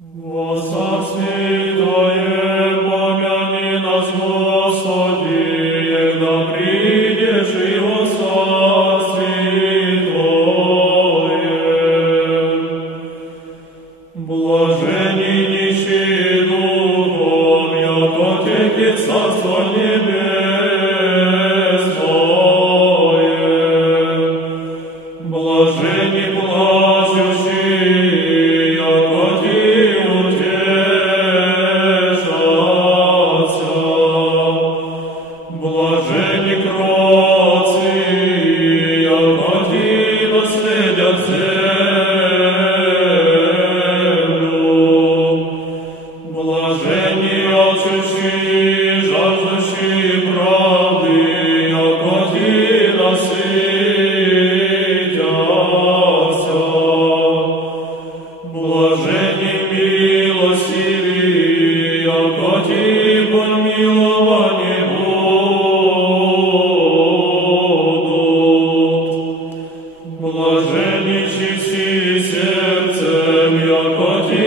Во царстве Твоем помяни нас, Господи, егда придешь и во царстве Твоем. Блажени нищие духом, яко теки царство небесное. Блажени плачущие, яко ти утешатся. Блажени кроци, яко ти наследят землю. Блажени алчущие, жаждущие правды, яко ти насытятся. Блажени милостивые, яко ти помилованы будут. Блажени чисти сердцем, яко ти